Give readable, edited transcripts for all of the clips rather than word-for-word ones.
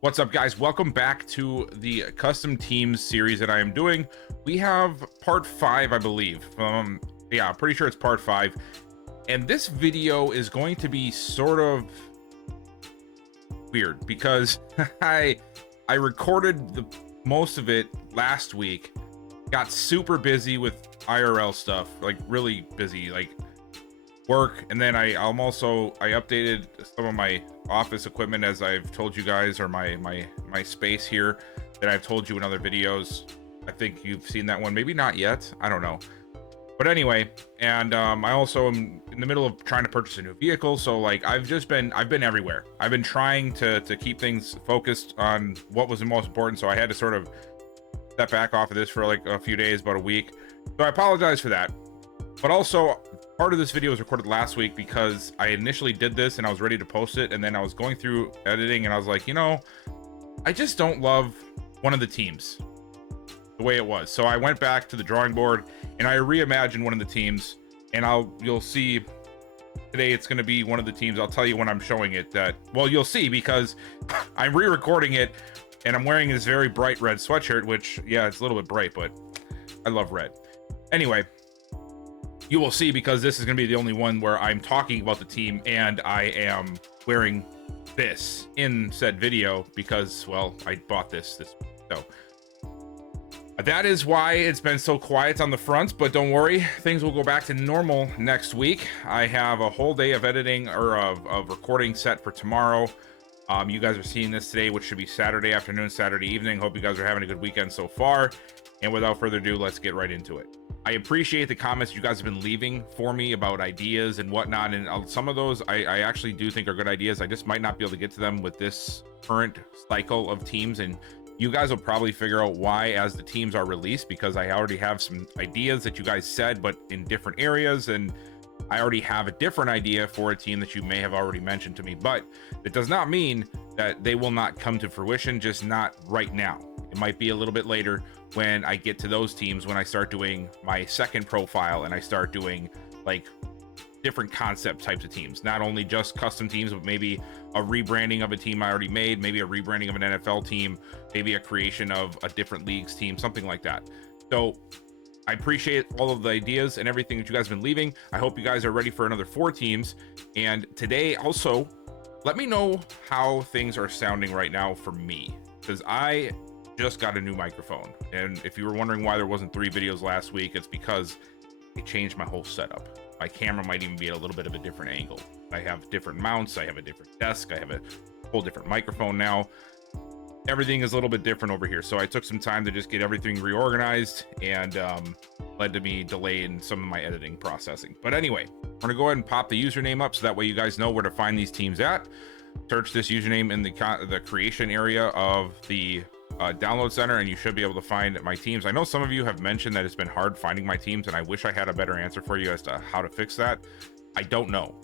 What's up, guys? Welcome back to the custom teams series that I am doing. We have part 5, I believe. Yeah, pretty sure it's part 5. And this video is going to be sort of weird because I recorded the most of it last week. Got super busy with IRL stuff, like really busy, like work, and then I updated some of my office equipment, as I've told you guys, or my space here that I've told you in other videos. I think you've seen that one, maybe not yet, I don't know. But anyway, and I also am in the middle of trying to purchase a new vehicle, so like I've been everywhere. I've been trying to keep things focused on what was the most important, so I had to sort of step back off of this for like a few days, about a week. So I apologize for that. But also, part of this video was recorded last week because I initially did this and I was ready to post it, and then I was going through editing and I was like, you know, I just don't love one of the teams the way it was. So I went back to the drawing board and I reimagined one of the teams, and you'll see today it's going to be one of the teams. I'll tell you when I'm showing it that, well, you'll see, because I'm re-recording it and I'm wearing this very bright red sweatshirt, which, yeah, it's a little bit bright, but I love red. Anyway, you will see, because this is going to be the only one where I'm talking about the team and I am wearing this in said video because, well, I bought this week. So that is why it's been so quiet on the front, but don't worry, things will go back to normal next week. I have a whole day of editing, or of recording set for tomorrow. You guys are seeing this today, which should be Saturday afternoon, Saturday evening. Hope you guys are having a good weekend so far. And without further ado, let's get right into it. I appreciate the comments you guys have been leaving for me about ideas and whatnot, and some of those I actually do think are good ideas. I just might not be able to get to them with this current cycle of teams, and you guys will probably figure out why as the teams are released, because I already have some ideas that you guys said, but in different areas, and I already have a different idea for a team that you may have already mentioned to me. But it does not mean that they will not come to fruition, just not right now. It might be a little bit later when I get to those teams, when I start doing my second profile and I start doing like different concept types of teams, not only just custom teams, but maybe a rebranding of a team I already made, maybe a rebranding of an NFL team, maybe a creation of a different leagues team, something like that. So I appreciate all of the ideas and everything that you guys have been leaving. I hope you guys are ready for another 4 teams. And today also, let me know how things are sounding right now for me, because I just got a new microphone. And if you were wondering why there wasn't 3 videos last week, it's because I changed my whole setup. My camera might even be at a little bit of a different angle. I have different mounts, I have a different desk, I have a whole different microphone now. Everything is a little bit different over here. So I took some time to just get everything reorganized, and led to me delaying some of my editing processing. But anyway, I'm gonna go ahead and pop the username up so that way you guys know where to find these teams at. Search this username in the creation area of the download center, and you should be able to find my teams. I know some of you have mentioned that it's been hard finding my teams, and I wish I had a better answer for you as to how to fix that. I don't know.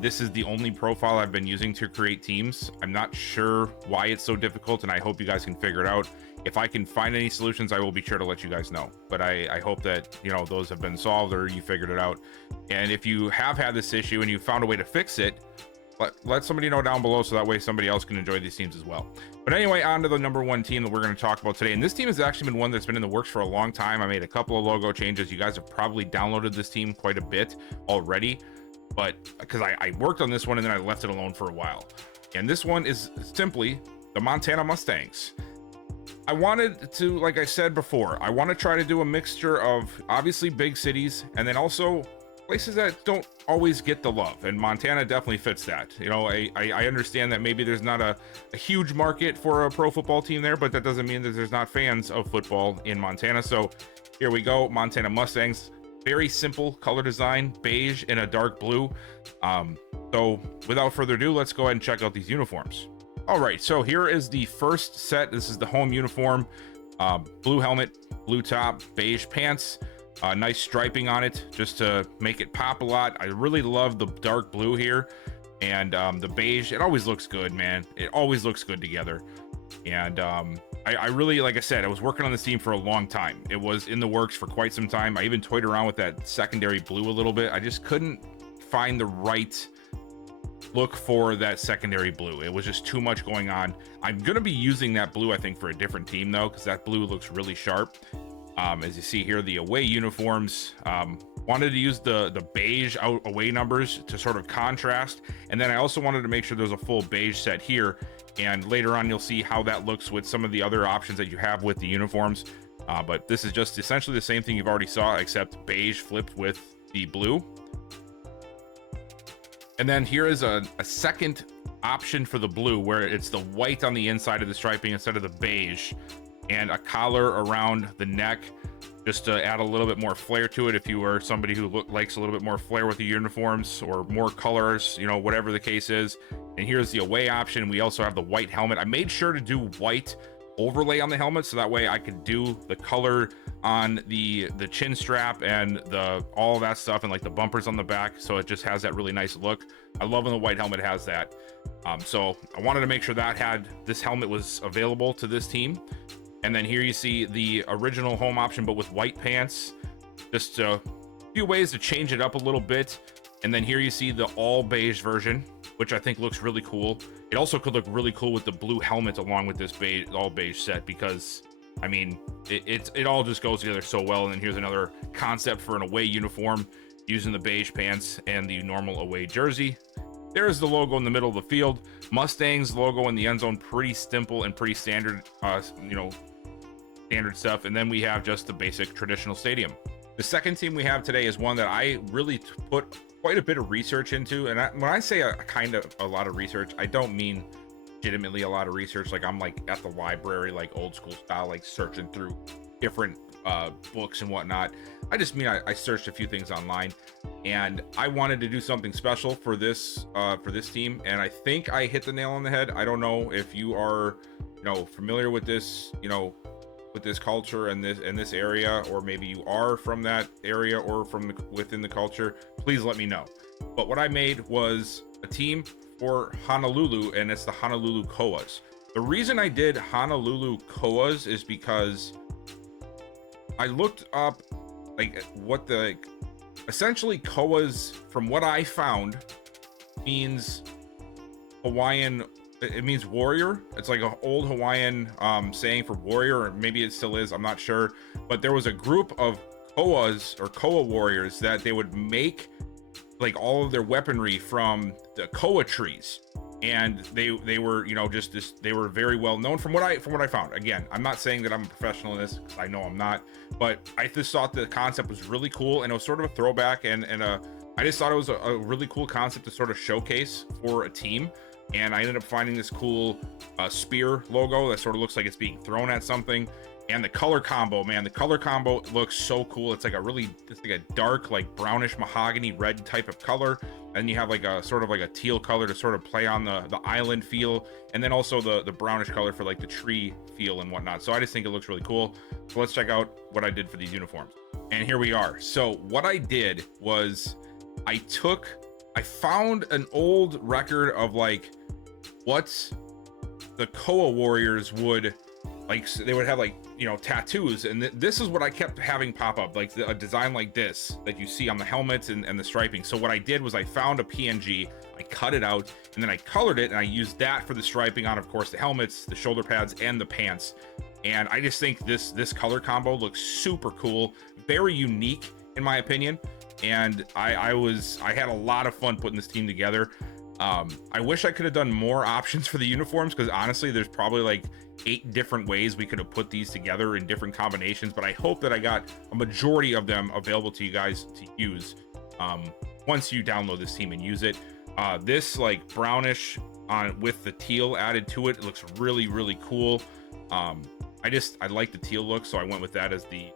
This is the only profile I've been using to create teams. I'm not sure why it's so difficult, and I hope you guys can figure it out. If I can find any solutions, I will be sure to let you guys know. But I hope that, you know, those have been solved or you figured it out. And if you have had this issue and you found a way to fix it, let somebody know down below, so that way somebody else can enjoy these teams as well. But anyway, on to the number 1 team that we're going to talk about today. And this team has actually been one that's been in the works for a long time. I made a couple of logo changes. You guys have probably downloaded this team quite a bit already, but because I worked on this one and then I left it alone for a while. And this one is simply the Montana Mustangs. I wanted to, like I said before, I want to try to do a mixture of obviously big cities and then also places that don't always get the love, and Montana definitely fits that. You know, I understand that maybe there's not a huge market for a pro football team there, but that doesn't mean that there's not fans of football in Montana. So here we go, Montana Mustangs. Very simple color design, beige and a dark blue. So without further ado, let's go ahead and check out these uniforms. All right, so here is the first set. This is the home uniform. Blue helmet, blue top, beige pants. Nice striping on it just to make it pop a lot. I really love the dark blue here, and the beige. It always looks good, man. It always looks good together. And I really, like I said, I was working on this team for a long time. It was in the works for quite some time. I even toyed around with that secondary blue a little bit. I just couldn't find the right look for that secondary blue. It was just too much going on. I'm gonna be using that blue, I think, for a different team though, because that blue looks really sharp. As you see here, the away uniforms, wanted to use the beige away numbers to sort of contrast, and then I also wanted to make sure there's a full beige set here, and later on you'll see how that looks with some of the other options that you have with the uniforms. But this is just essentially the same thing you've already saw, except beige flipped with the blue. And then here is a second option for the blue, where it's the white on the inside of the striping instead of the beige, and a collar around the neck, just to add a little bit more flair to it if you are somebody who likes a little bit more flair with the uniforms, or more colors, you know, whatever the case is. And here's the away option. We also have the white helmet. I made sure to do white overlay on the helmet, so that way I could do the color on the chin strap and all that stuff, and like the bumpers on the back, so it just has that really nice look. I love when the white helmet has that. So I wanted to make sure that this helmet was available to this team. And then here you see the original home option, but with white pants. Just a few ways to change it up a little bit. And then here you see the all beige version, which I think looks really cool. It also could look really cool with the blue helmet along with this all beige set, because I mean, it all just goes together so well. And then here's another concept for an away uniform using the beige pants and the normal away jersey. There's the logo in the middle of the field. Mustangs logo in the end zone, pretty simple and pretty standard, standard stuff. And then we have just the basic traditional stadium. The second team we have today is one that I really put quite a bit of research into. And when I say a lot of research, I don't mean legitimately a lot of research. Like I'm like at the library, like old school style, like searching through different books and whatnot. I just mean I searched a few things online, and I wanted to do something special for this team, and I think I hit the nail on the head. I don't know if you are, familiar with this, with this culture and this area, or maybe you are from that area or from within the culture. Please let me know. But what I made was a team for Honolulu, and it's the Honolulu Koas. The reason I did Honolulu Koas is because I looked up like what essentially Koas, from what I found, means Hawaiian. It means warrior. It's like an old Hawaiian saying for warrior, or maybe it still is, I'm not sure. But there was a group of Koas or Koa warriors that they would make like all of their weaponry from the Koa trees, and they were they were very well known from what I found. Again, I'm not saying that I'm a professional in this, because I know I'm not, but I just thought the concept was really cool, and it was sort of a throwback, and I just thought it was a really cool concept to sort of showcase for a team. And I ended up finding this cool spear logo that sort of looks like it's being thrown at something. And the color combo, man, the color combo looks so cool. It's like a dark, like brownish mahogany red type of color. And you have like a sort of like a teal color to sort of play on the island feel. And then also the brownish color for like the tree feel and whatnot. So I just think it looks really cool. So let's check out what I did for these uniforms. And here we are. So what I did was I found an old record of like what the Koa warriors would like. They would have like, tattoos, and this is what I kept having pop up, like a design like this that you see on the helmets and the striping. So what I did was I found a PNG, I cut it out, and then I colored it, and I used that for the striping on, of course, the helmets, the shoulder pads, and the pants. And I just think this color combo looks super cool, very unique in my opinion. And I had a lot of fun putting this team together. I wish I could have done more options for the uniforms, because honestly there's probably like 8 different ways we could have put these together in different combinations, but I hope that I got a majority of them available to you guys to use once you download this team and use it. This like brownish with the teal added to it looks really, really cool. I like the teal look, so I went with that as the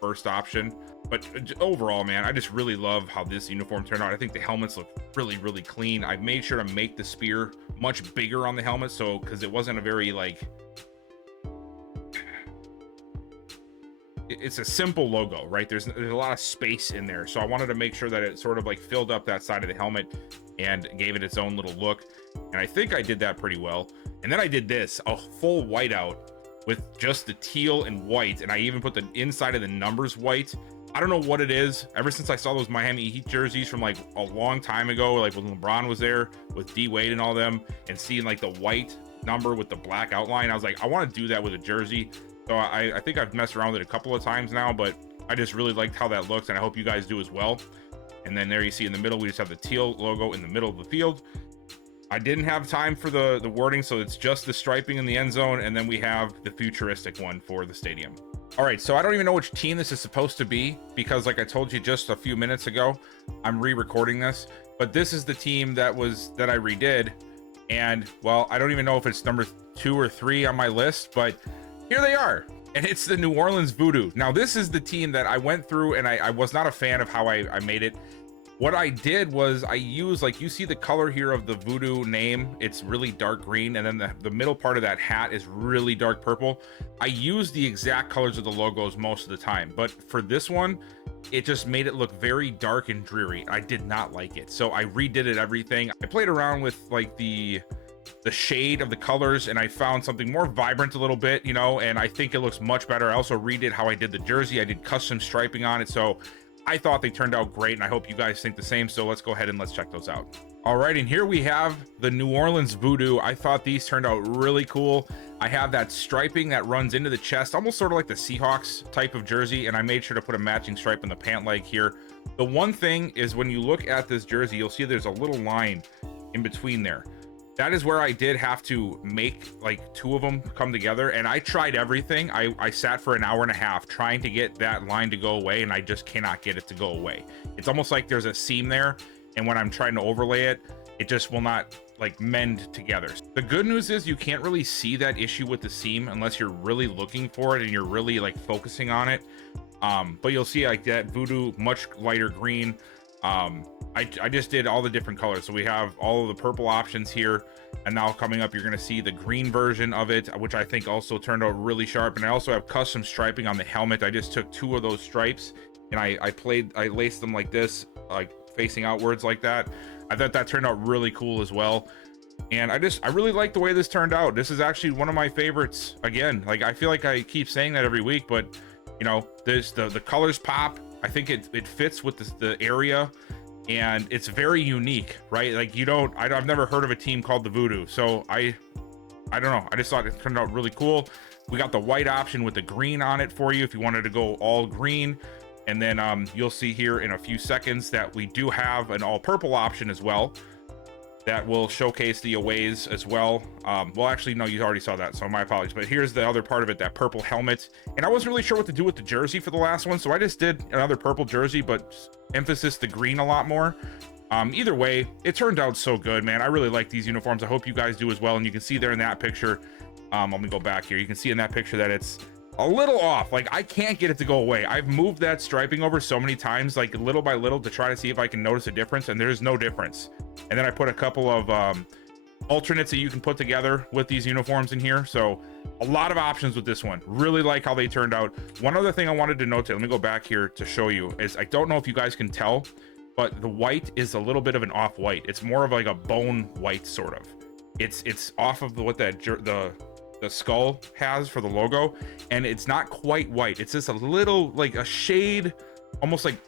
first option. But overall, man, I just really love how this uniform turned out. I think the helmets look really, really clean. I made sure to make the spear much bigger on the helmet, so because it wasn't a very like, it's a simple logo, right? There's a lot of space in there, so I wanted to make sure that it sort of like filled up that side of the helmet and gave it its own little look. And I think I did that pretty well. And then I did this, a full whiteout with just the teal and white, and I even put the inside of the numbers white. I don't know what it is. Ever since I saw those Miami Heat jerseys from like a long time ago, like when LeBron was there with D Wade and all them, and seeing like the white number with the black outline, I was like, I want to do that with a jersey. So I think I've messed around with it a couple of times now, but I just really liked how that looks, and I hope you guys do as well. And then there you see in the middle, we just have the teal logo in the middle of the field. I didn't have time for the wording, so it's just the striping in the end zone, and then we have the futuristic one for the stadium. All right, so I don't even know which team this is supposed to be, because like I told you just a few minutes ago, I'm re-recording this, but this is the team that I redid. And well, I don't even know if it's number 2 or 3 on my list, but here they are. And it's the New Orleans Voodoo. Now this is the team that I went through, and I was not a fan of how I made it. What I did was I used, like, you see the color here of the Voodoo name, it's really dark green, and then the middle part of that hat is really dark purple. I used the exact colors of the logos most of the time, but for this one, it just made it look very dark and dreary. I did not like it, so I redid it, everything. I played around with like the shade of the colors, and I found something more vibrant a little bit, you know, and I think it looks much better. I also redid how I did the jersey. I did custom striping on it, so I thought they turned out great, and I hope you guys think the same. So let's go ahead and let's check those out. All right, and here we have the New Orleans Voodoo. I thought these turned out really cool. I have that striping that runs into the chest, almost sort of like the Seahawks type of jersey, and I made sure to put a matching stripe in the pant leg here. The one thing is, when you look at this jersey, you'll see there's a little line in between there. That is where I did have to make like 2 of them come together, and I tried everything. I sat for an hour and a half trying to get that line to go away, and I just cannot get it to go away. It's almost like there's a seam there, and when I'm trying to overlay it, it just will not like mend together. The good news is you can't really see that issue with the seam unless you're really looking for it and you're really like focusing on it. But you'll see like that Voodoo, much lighter green. I just did all the different colors. So we have all of the purple options here, and now coming up, you're going to see the green version of it, which I think also turned out really sharp. And I also have custom striping on the helmet. I just took 2 of those stripes, and I laced them like this, like facing outwards like that. I thought that turned out really cool as well. And I really like the way this turned out. This is actually one of my favorites. Again, like, I feel like I keep saying that every week, but you know, there's the colors pop. I think it fits with the area, and it's very unique, right? Like, I've never heard of a team called the Voodoo, so I don't know, I just thought it turned out really cool. We got the white option with the green on it for you if you wanted to go all green, and then you'll see here in a few seconds that we do have an all purple option as well that will showcase the aways as well. Well, actually, no, you already saw that, so my apologies. But here's the other part of it, that purple helmet. And I wasn't really sure what to do with the jersey for the last one, so I just did another purple jersey, but emphasis the green a lot more. Either way, it turned out so good, man. I really like these uniforms. I hope you guys do as well. And you can see there in that picture, let me go back here. You can see in that picture that it's a little off. Like, I can't get it to go away. I've moved that striping over so many times, like little by little, to try to see if I can notice a difference, and there's no difference. And then I put a couple of alternates that you can put together with these uniforms in here. So a lot of options with this one. Really like how they turned out. One other thing I wanted to note, let me go back here to show you, is I don't know if you guys can tell, but the white is a little bit of an off white. It's more of like a bone white, sort of. It's off of what the skull has for the logo, and it's not quite white. It's just a little, like a shade, almost like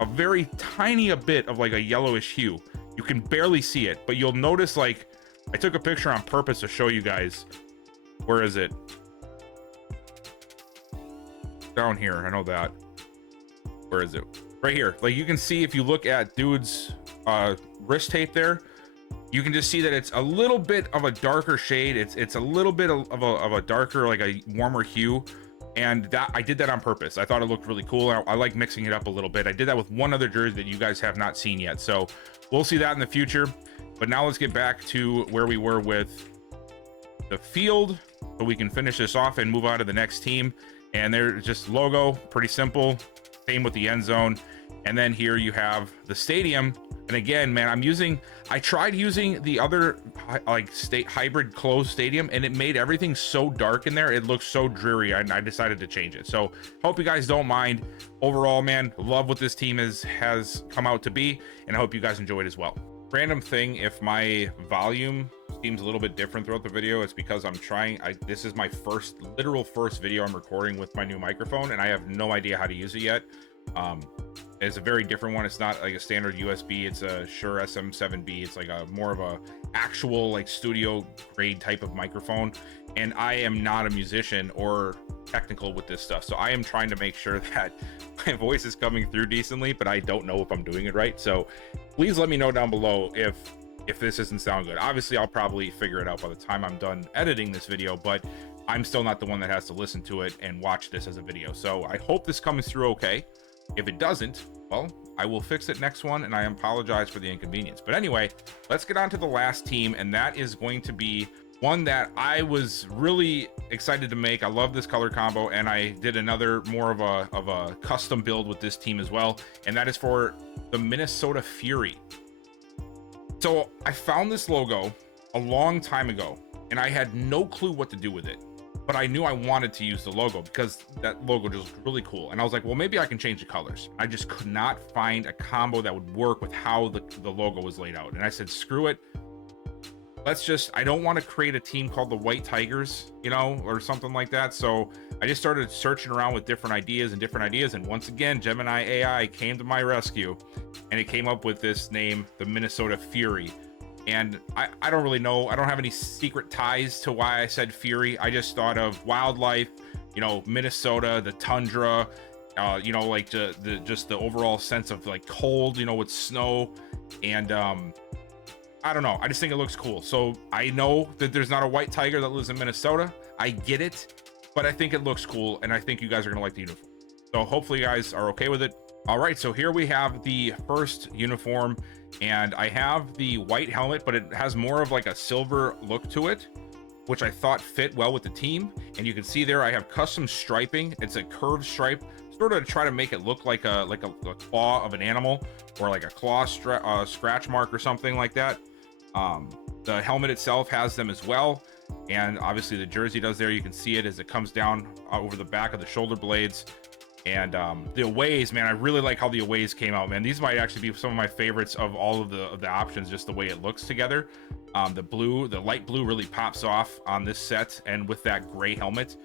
a very tiny bit of like a yellowish hue. You can barely see it, but you'll notice, like, I took a picture on purpose to show you guys. Where is it? Down here, I know that. Where is it? Right here. Like, you can see if you look at dude's wrist tape there, you can just see that it's a little bit of a darker shade. It's a little bit of a darker, like a warmer hue, and that I did that on purpose. I thought it looked really cool. I like mixing it up a little bit. I did that with one other jersey that you guys have not seen yet, so we'll see that in the future. But now let's get back to where we were with the field, so we can finish this off and move on to the next team. And there's just logo, pretty simple. Same with the end zone. And then here you have the stadium. And again, man, I tried using the other like hybrid closed stadium, and it made everything so dark in there. It looked so dreary, and I decided to change it. So hope you guys don't mind. Overall, man, love what this team has come out to be, and I hope you guys enjoyed as well. Random thing, if my volume seems a little bit different throughout the video, it's because this is my literal first video I'm recording with my new microphone, and I have no idea how to use it yet. It's a very different one. It's not like a standard USB. It's a Shure SM7B. It's like a more of a actual like studio grade type of microphone. And I am not a musician or technical with this stuff, so I am trying to make sure that my voice is coming through decently, but I don't know if I'm doing it right. So please let me know down below if this doesn't sound good. Obviously I'll probably figure it out by the time I'm done editing this video, but I'm still not the one that has to listen to it and watch this as a video. So I hope this comes through okay. If it doesn't, well, I will fix it next one, and I apologize for the inconvenience. But anyway, let's get on to the last team, and that is going to be one that I was really excited to make. I love this color combo, and I did another more of a custom build with this team as well, and that is for the Minnesota Fury. So I found this logo a long time ago, and I had no clue what to do with it. But I knew I wanted to use the logo because that logo just looked really cool. And I was like, well, maybe I can change the colors. I just could not find a combo that would work with how the logo was laid out. And I said, screw it. I don't want to create a team called the White Tigers, you know, or something like that. So I just started searching around with different ideas. And once again, Gemini AI came to my rescue, and it came up with this name, the Minnesota Fury. And I don't really know. I don't have any secret ties to why I said Fury. I just thought of wildlife, you know, Minnesota, the tundra, you know, like just the overall sense of like cold, you know, with snow. And I don't know. I just think it looks cool. So I know that there's not a white tiger that lives in Minnesota. I get it, but I think it looks cool, and I think you guys are gonna like the uniform. So hopefully you guys are okay with it. All right, so here we have the first uniform, and I have the white helmet, but it has more of like a silver look to it, which I thought fit well with the team. And you can see there I have custom striping. It's a curved stripe, sort of to try to make it look like a claw of an animal, or like a claw scratch mark or something like that. The helmet itself has them as well, and obviously the jersey does there. You can see it as it comes down over the back of the shoulder blades. And the aways, man, I really like how the aways came out, man. These might actually be some of my favorites of all of the options, just the way it looks together. The light blue really pops off on this set, and with that gray helmet,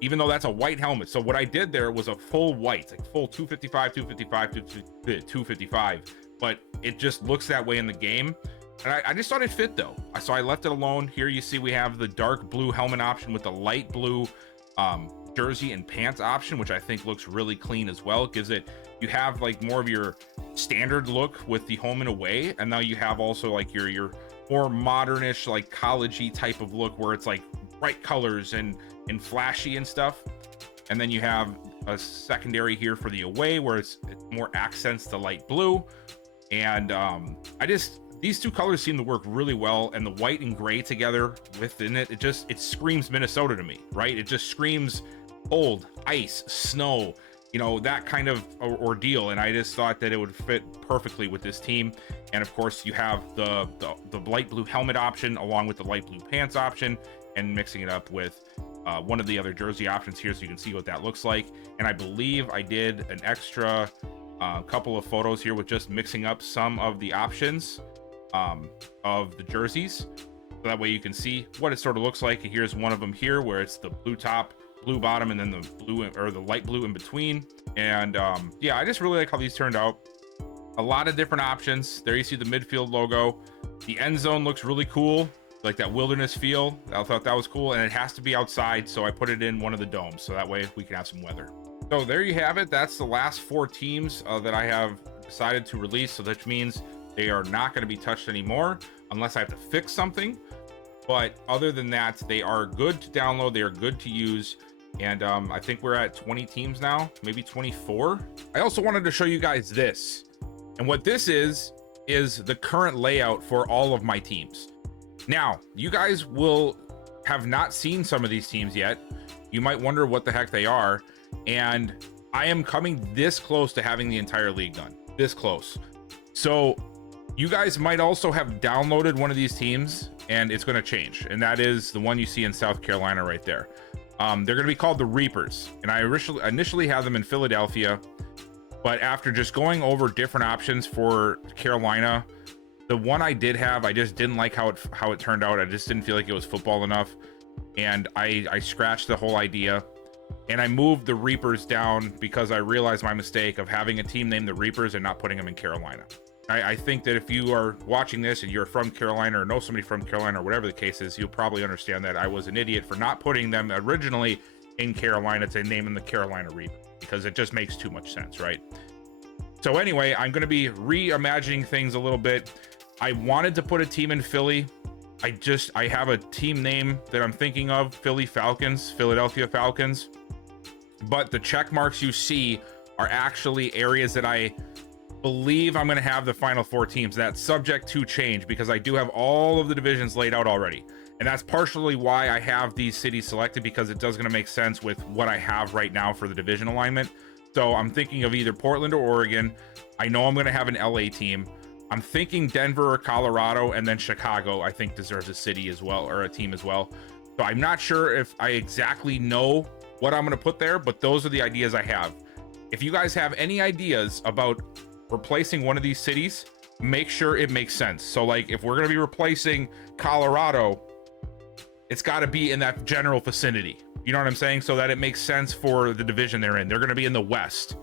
even though that's a white helmet. So what I did there was a full white, like full 255, 255, but it just looks that way in the game. And I just thought it fit though. So I left it alone. Here you see we have the dark blue helmet option with the light blue jersey and pants option, which I think looks really clean as well. It gives it, you have like more of your standard look with the home and away, and now you have also like your more modernish, like collegey type of look where it's like bright colors and flashy and stuff. And then you have a secondary here for the away where it's more accents to light blue. And these two colors seem to work really well, and the white and gray together within it, it screams Minnesota to me, right? It just screams cold, ice, snow, you know, that kind of ordeal. And I just thought that it would fit perfectly with this team. And of course you have the light blue helmet option along with the light blue pants option, and mixing it up with one of the other jersey options here, so you can see what that looks like. And I believe I did an extra couple of photos here with just mixing up some of the options of the jerseys, so that way you can see what it sort of looks like. Here's one of them here where it's the blue top, blue bottom, and then the blue or the light blue in between. And yeah, I just really like how these turned out. A lot of different options there. You see the midfield logo. The end zone looks really cool, like that wilderness feel. I thought that was cool, and it has to be outside, so I put it in one of the domes, so that way we can have some weather. So there you have it. That's the last 4 teams that I have decided to release. So that means they are not going to be touched anymore unless I have to fix something. But other than that, they are good to download. They are good to use. And I think we're at 20 teams now, maybe 24. I also wanted to show you guys this. And what this is the current layout for all of my teams. Now, you guys will have not seen some of these teams yet. You might wonder what the heck they are. And I am coming this close to having the entire league done. This close. So you guys might also have downloaded one of these teams, and it's going to change. And that is the one you see in South Carolina right there. They're going to be called the Reapers. And I initially had them in Philadelphia, but after just going over different options for Carolina, the one I did have, I just didn't like how it turned out. I just didn't feel like it was football enough. And I scratched the whole idea. and I moved the Reapers down because I realized my mistake of having a team named the Reapers and not putting them in Carolina. I think that if you are watching this and you're from Carolina or know somebody from Carolina or whatever the case is, you'll probably understand that I was an idiot for not putting them originally in Carolina to name them the Carolina Reaper, because it just makes too much sense, right? So anyway, I'm going to be reimagining things a little bit. I wanted to put a team in Philly. I have a team name that I'm thinking of, Philly Falcons, Philadelphia Falcons. But the check marks you see are actually areas that I believe I'm going to have the final 4 teams. That's subject to change because I do have all of the divisions laid out already. And that's partially why I have these cities selected, because it does going to make sense with what I have right now for the division alignment. So I'm thinking of either Portland or Oregon. I know I'm going to have an LA team. I'm thinking Denver or Colorado, and then Chicago, I think, deserves a city as well, or a team as well. So I'm not sure if I exactly know what I'm going to put there, but those are the ideas I have. If you guys have any ideas about replacing one of these cities, make sure it makes sense. So like if we're going to be replacing Colorado, it's got to be in that general vicinity. You know what I'm saying? So that it makes sense for the division they're in. They're going to be in the West,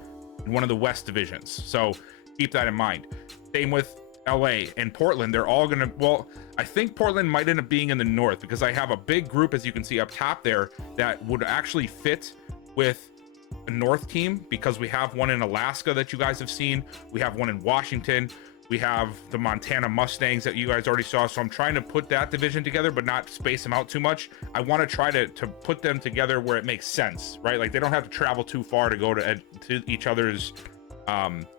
in one of the West divisions. So keep that in mind. Same with LA and Portland. They're all going to, well, I think Portland might end up being in the North, because I have a big group, as you can see up top there, that would actually fit with a North team, because we have one in Alaska that you guys have seen. We have one in Washington. We have the Montana Mustangs that you guys already saw. So I'm trying to put that division together, but not space them out too much. I want to try to put them together where it makes sense, right? Like they don't have to travel too far to go to each other's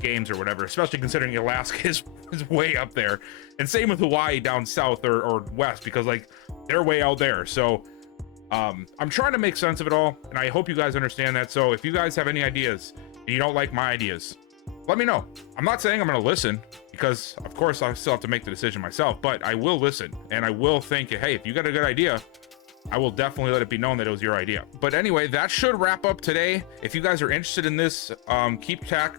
games or whatever, especially considering Alaska is way up there. And same with Hawaii down south or west, because like they're way out there. So I'm trying to make sense of it all, and I hope you guys understand that. So if you guys have any ideas and you don't like my ideas, let me know. I'm not saying I'm going to listen, because of course I still have to make the decision myself, but I will listen, and I will think, hey, if you got a good idea, I will definitely let it be known that it was your idea. But anyway, that should wrap up today. If you guys are interested in this, keep track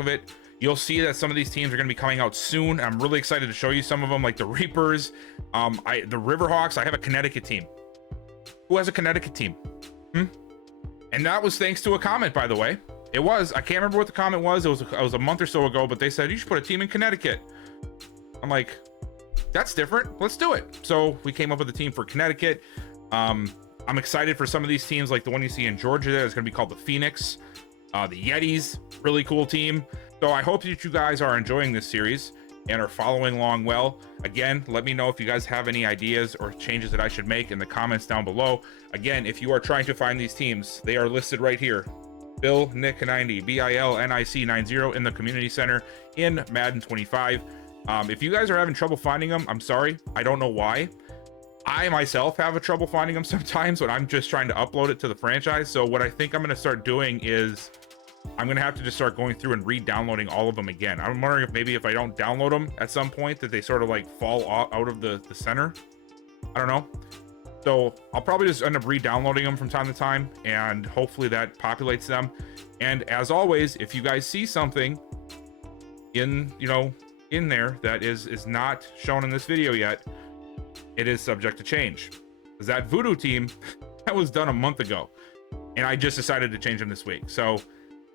of it. You'll see that some of these teams are going to be coming out soon. I'm really excited to show you some of them, like the Reapers, the Riverhawks. I have a Connecticut team. Who has a Connecticut team? And that was thanks to a comment, by the way. It was, I can't remember what the comment was. It was a month or so ago, but they said you should put a team in Connecticut. I'm like, that's different. Let's do it. So we came up with a team for Connecticut. I'm excited for some of these teams, like the one you see in Georgia there. It's going to be called the Phoenix. The Yetis, really cool team. So I hope that you guys are enjoying this series and are following along well. Again, let me know if you guys have any ideas or changes that I should make in the comments down below. Again, if you are trying to find these teams, they are listed right here. Bill Nick 90, BILNIC 90 in the community center in Madden 25. If you guys are having trouble finding them, I'm sorry. I don't know why. I myself have a trouble finding them sometimes when I'm just trying to upload it to the franchise. So what I think I'm going to start doing is I'm going to have to just start going through and re-downloading all of them again. I'm wondering if maybe if I don't download them at some point that they sort of like fall out of the center. I don't know. So I'll probably just end up re-downloading them from time to time, and hopefully that populates them. And as always, if you guys see something in there that is not shown in this video yet, it is subject to change. Because that Voodoo team, that was done a month ago, and I just decided to change them this week. So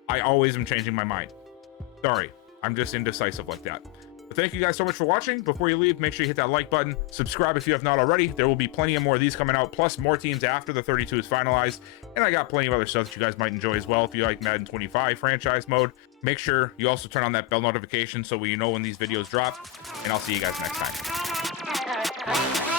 I always am changing my mind. Sorry, I'm just indecisive like that. But thank you guys so much for watching. Before you leave, make sure you hit that like button. Subscribe if you have not already. There will be plenty of more of these coming out, plus more teams after the 32 is finalized. And I got plenty of other stuff that you guys might enjoy as well. If you like Madden 25 franchise mode, make sure you also turn on that bell notification so you know when these videos drop. And I'll see you guys next time.